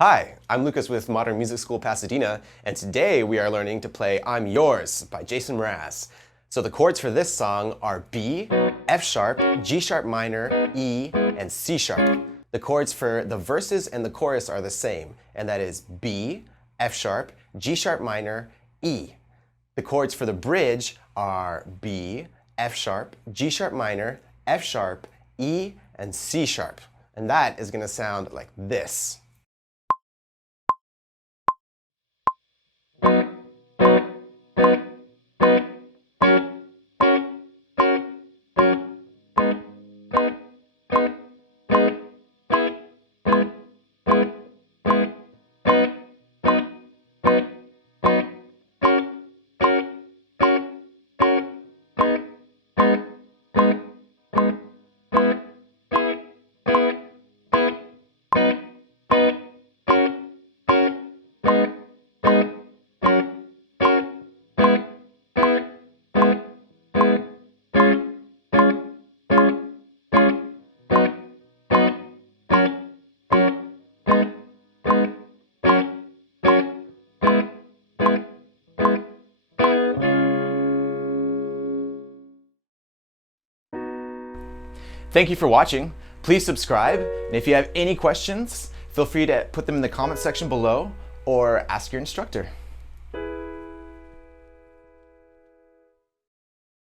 Hi, I'm Lucas with Modern Music School Pasadena, and today we are learning to play I'm Yours by Jason Mraz. So the chords for this song are B, F sharp, G sharp minor, E, and C sharp. The chords for the verses and the chorus are the same, and that is B, F sharp, G sharp minor, E. The chords for the bridge are B, F sharp, G sharp minor, F sharp, E, and C sharp. And that is going to sound like this. Thank you for watching. Please subscribe, and if you have any questions, feel free to put them in the comment section below or ask your instructor.